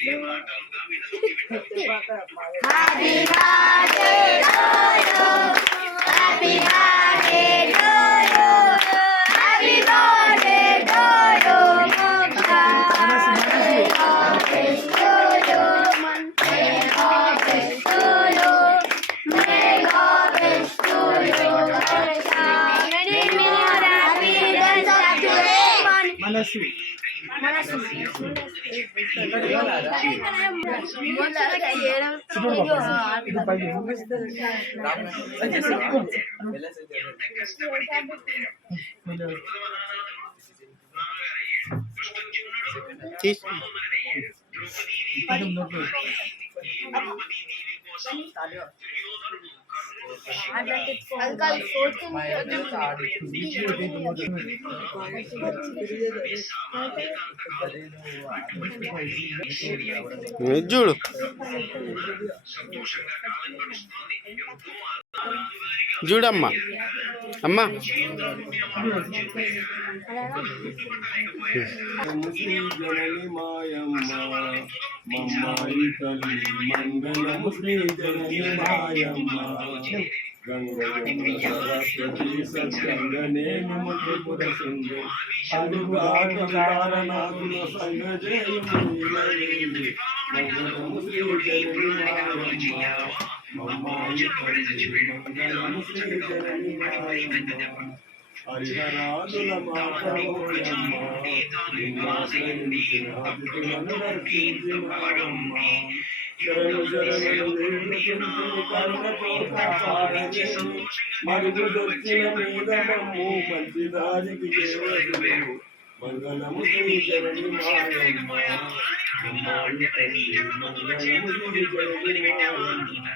Happy birthday to you. Happy birthday to you. Happy birthday to you, Mukta. May God bless to you. May God bless to you. May God bless to you. Many more happiness today. మనసు చూడు చూడమ్మా అమ్మా శ్రీ జనని మాయమ్మ మమ్మాయి తల్లి మంగళము శ్రీ జనని మాయమ్మ గంగయమ్మ సరస్వతి సత్యంగనే త్రిపుర సుందరి అడుగు ఆటలారనాథుల సంగ జయము మంగళము శ్రీ జనని మాయమ్మ మమ్మాయి తల్లి మంగళము శ్రీ జనని మాయమ్మ హరిహరాదుల మాతోయమ్మ నిన్నాశ్రయించిన అతిథులను రక్షించినారమ్మ శరణు శరణు వేడుకుంటుని కరుణతో కాపాడని మరుగుదొచ్చిన మీద మమ్ము మంచి దారికి చేరదులు మంగళము శ్రీ జనని మాయమ్మ అమ్మాయి తల్లి మంగళము శ్రీ జనని మాయమ్మ